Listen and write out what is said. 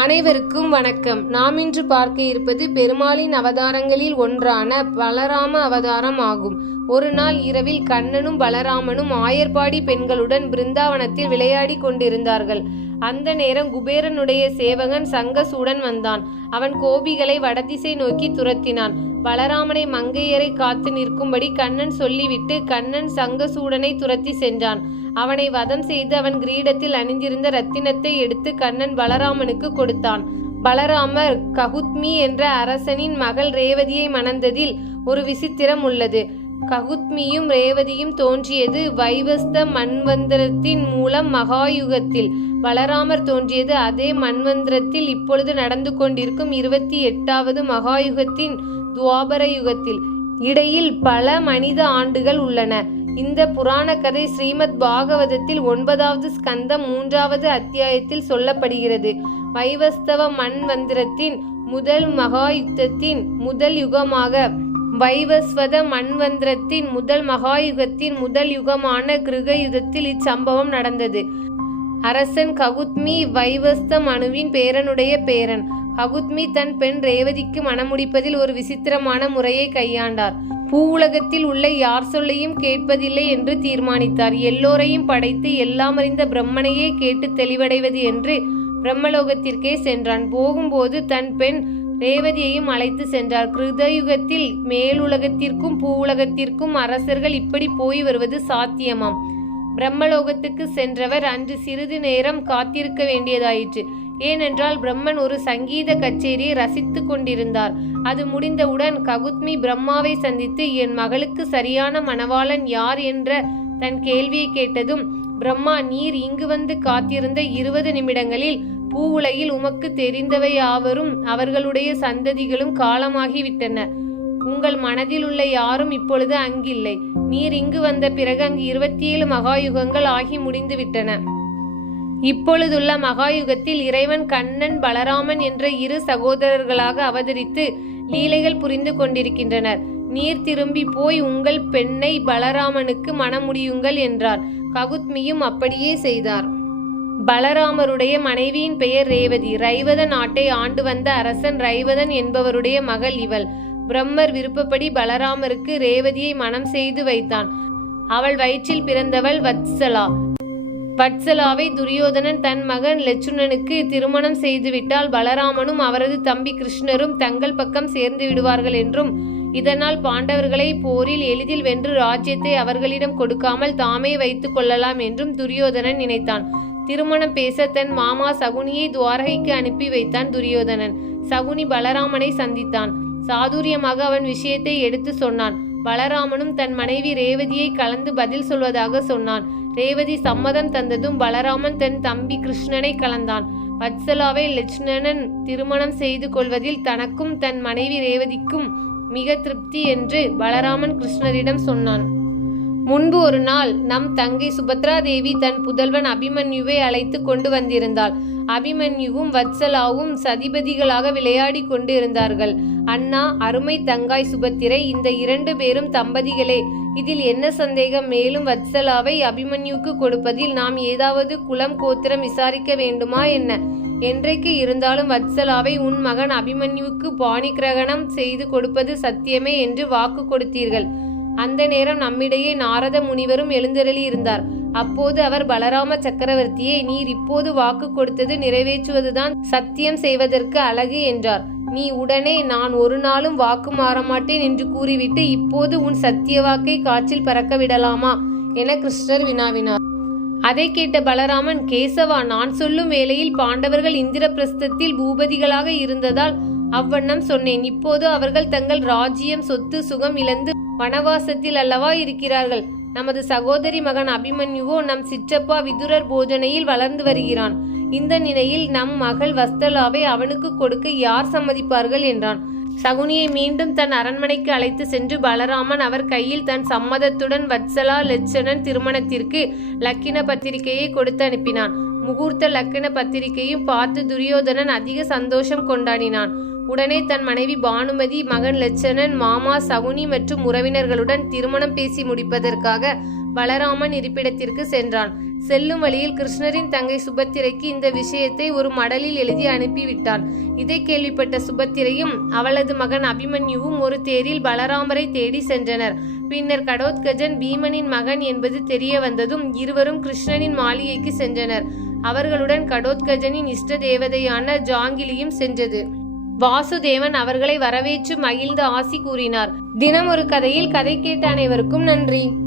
அனைவருக்கும் வணக்கம். நாம் இன்று பார்க்க இருப்பது பெருமாளின் அவதாரங்களில் ஒன்றான பலராம அவதாரம் ஆகும். ஒரு நாள் இரவில் கண்ணனும் பலராமனும் ஆயர்பாடி பெண்களுடன் பிருந்தாவனத்தில் விளையாடி கொண்டிருந்தார்கள். அந்த நேரம் குபேரனுடைய சேவகன் சங்கசூடன் வந்தான். அவன் கோபிகளை வடதிசை நோக்கி துரத்தினான். பலராமனை மங்கையரை காத்து நிற்கும்படி கண்ணன் சொல்லிவிட்டு கண்ணன் சங்கசூடனை துரத்தி சென்றான். அவனை வதம் செய்து அவன் கிரீடத்தில் அணிந்திருந்த ரத்தினத்தை எடுத்து கண்ணன் பலராமனுக்கு கொடுத்தான். பலராமர் ககுத்மி என்ற அரசனின் மகள் ரேவதியை மணந்ததில் ஒரு விசித்திரம் உள்ளது. ககுத்மியும் ரேவதியும் தோன்றியது வைவஸ்த மன்வந்திரத்தின் மூலம் மகாயுகத்தில். பலராமர் தோன்றியது அதே மன்வந்திரத்தில் இப்பொழுது நடந்து கொண்டிருக்கும் 28வது மகாயுகத்தின் துவாபர யுகத்தில். இடையில் பல மனித ஆண்டுகள் உள்ளன. இந்த புராண கதை ஸ்ரீமத் பாகவதத்தில் 9வது ஸ்கந்தம் 3வது அத்தியாயத்தில் சொல்லப்படுகிறது. வைவஸ்தவ மன்வந்திரத்தின் முதல் மகாயுகத்தின் முதல் யுகமாக வைவஸ்வத மன்வந்திரத்தின் முதல் மகாயுகத்தின் முதல் யுகமான கிருகயுகத்தில் இச்சம்பவம் நடந்தது. அரசன் ககுத்மி வைவஸ்த மனுவின் பேரனுடைய பேரன். ககுத்மி தன் பெண் ரேவதிக்கு மணமுடிப்பதில் ஒரு விசித்திரமான முறையை கையாண்டார். பூவுலகத்தில் உள்ள யார் சொல்லையும் கேட்பதில்லை என்று தீர்மானித்தார். எல்லோரையும் படைத்து எல்லாம் அறிந்த பிரம்மனையே கேட்டு தெளிவடைவது என்று பிரம்மலோகத்திற்கே சென்றான். போகும்போது தன் பெண் ரேவதியையும் அழைத்து சென்றார். கிருதயுகத்தில் மேலுலகத்திற்கும் பூவுலகத்திற்கும் அரசர்கள் இப்படி போய் வருவது சாத்தியமாம். பிரம்மலோகத்துக்கு சென்றவர் அன்று சிறிது நேரம் காத்திருக்க வேண்டியதாயிற்று. ஏனென்றால் பிரம்மன் ஒரு சங்கீத கச்சேரியை ரசித்து கொண்டிருந்தார். அது முடிந்தவுடன் ககுத்மி பிரம்மாவை சந்தித்து என் மகளுக்கு சரியான மணவாளன் யார் என்ற தன் கேள்வியை கேட்டதும், பிரம்மா, நீர் இங்கு வந்து காத்திருந்த 20 நிமிடங்களில் பூவுலகில் உமக்கு தெரிந்தவையாவரும் அவர்களுடைய சந்ததிகளும் காலமாகிவிட்டன. உங்கள் மனதில் உள்ள யாரும் இப்பொழுது அங்கில்லை. நீர் இங்கு வந்த பிறகு அங்கு 27 மகாயுகங்கள் ஆகி முடிந்து விட்டன. இப்பொழுதுள்ள மகாயுகத்தில் இறைவன் கண்ணன் பலராமன் என்ற 2 சகோதரர்களாக அவதரித்து லீலைகள் புரிந்து கொண்டிருக்கின்றனர். நீர் திரும்பி போய் உங்கள் பெண்ணை பலராமனுக்கு மணமுடியுங்கள் என்றார். ககுத்மியும் அப்படியே செய்தார். பலராமருடைய மனைவியின் பெயர் ரேவதி. ரைவத நாட்டை ஆண்டு வந்த அரசன் ரைவதன் என்பவருடைய மகள் இவள். பிரம்மர் விருப்பப்படி பலராமருக்கு ரேவதியை மணம் செய்து வைத்தான். அவள் வயிற்றில் பிறந்தவள் வத்சலா. வத்சலாவை துரியோதனன் தன் மகன் லட்சுமணனுக்கு திருமணம் செய்துவிட்டால் பலராமனும் அவரது தம்பி கிருஷ்ணரும் தங்கள் பக்கம் சேர்ந்து விடுவார்கள் என்றும், இதனால் பாண்டவர்களை போரில் எளிதில் வென்று ராஜ்யத்தை அவர்களிடம் கொடுக்காமல் தாமே வைத்துக் கொள்ளலாம் என்றும் துரியோதனன் நினைத்தான். திருமணம் பேச தன் மாமா சகுனியை துவாரகைக்கு அனுப்பி வைத்தான் துரியோதனன். சகுனி பலராமனை சந்தித்தான். சாதுரியமாக அவன் விஷயத்தை எடுத்து சொன்னான். பலராமனும் தன் மனைவி ரேவதியை கலந்து பதில் சொல்வதாக சொன்னான். ரேவதி சம்மதம் தந்ததும் பலராமன் தன் தம்பி கிருஷ்ணனை கலந்தான். வத்சலாவை லட்சுமணன் திருமணம் செய்து கொள்வதில் தனக்கும் தன் மனைவி ரேவதிக்கும் மிக திருப்தி என்று பலராமன் கிருஷ்ணரிடம் சொன்னான். முன்பு ஒரு நாள் நம் தங்கை சுபத்ரா தேவி தன் புதல்வன் அபிமன்யுவை அழைத்து கொண்டு வந்திருந்தாள். அபிமன்யுவும் வத்சலாவும் சதிபதிகளாக விளையாடி கொண்டு இருந்தார்கள். அண்ணா, அருமை தங்காய் சுபத்திரை, இந்த 2 பேரும் தம்பதிகளே. இதில் என்ன சந்தேகம்? மேலும் வத்சலாவை அபிமன்யுக்கு கொடுப்பதில் நாம் ஏதாவது குலம் கோத்திரம் விசாரிக்க வேண்டுமா என்ன? என்றைக்கு இருந்தாலும் வத்சலாவை உன் மகன் அபிமன்யுக்கு பாணி கிரகணம் செய்து கொடுப்பது சத்தியமே என்று வாக்கு கொடுத்தீர்கள். அந்த நேரம் நம்மிடையே நாரத முனிவரும் எழுந்தருளி இருந்தார். அப்போது அவர் பலராம சக்கரவர்த்தியே, நீர் இப்போது வாக்கு கொடுத்தது நிறைவேற்றுவதுதான் சத்தியம் செய்வதற்கு அழகு என்றார். நீ உடனே நான் ஒரு நாளும் வாக்கு மாறமாட்டேன் என்று கூறிவிட்டு இப்போது உன் சத்திய வாக்கை காற்றில் பறக்க விடலாமா என கிருஷ்ணர் வினாவினார். அதை கேட்ட பலராமன், கேசவா, நான் சொல்லும் வேளையில் பாண்டவர்கள் இந்திரபிரஸ்தத்தில் பூபதிகளாக இருந்ததால் அவ்வண்ணம் சொன்னேன். இப்போது அவர்கள் தங்கள் ராஜ்யம் சொத்து சுகம் இழந்து வனவாசத்தில் அல்லவா இருக்கிறார்கள். நமது சகோதரி மகன் அபிமன்யுவோ நம் சிற்றப்பா விதுரர் போஜனையில் வளர்ந்து வருகிறான். இந்த நிலையில் நம் மகள் வத்சலாவை அவனுக்கு கொடுக்க யார் சம்மதிப்பார்கள் என்றான். சகுனியை மீண்டும் தன் அரண்மனைக்கு அழைத்து சென்று பலராமன் அவர் கையில் தன் சம்மதத்துடன் வத்சலா லட்சுமணன் திருமணத்திற்கு லக்கின பத்திரிகையை கொடுத்து அனுப்பினான். முகூர்த்த லக்கின பத்திரிகையும் பார்த்து துரியோதனன் அதிக சந்தோஷம் கொண்டாடினான். உடனே தன் மனைவி பானுமதி, மகன் லட்சுமணன், மாமா சகுனி மற்றும் உறவினர்களுடன் திருமணம் பேசி முடிப்பதற்காக பலராமன் இருப்பிடத்திற்கு சென்றான். செல்லும் வழியில் கிருஷ்ணரின் தங்கை சுபத்திரைக்கு இந்த விஷயத்தை ஒரு மடலில் எழுதி அனுப்பிவிட்டான். இதை கேள்விப்பட்ட சுபத்திரையும் அவளது மகன் அபிமன்யுவும் ஒரு தேரில் பலராமரை தேடி சென்றனர். பின்னர் கடோத்கஜன் பீமனின் மகன் என்பது தெரிய வந்ததும் இருவரும் கிருஷ்ணனின் மாளிகைக்கு சென்றனர். அவர்களுடன் கடோத்கஜனின் இஷ்ட தேவதையான ஜாங்கிலியும் சென்றது. வாசுதேவன் அவர்களை வரவேற்று மகிழ்ந்து ஆசி கூறினார். தினம் ஒரு கதையில் கதை கேட்ட அனைவருக்கும் நன்றி.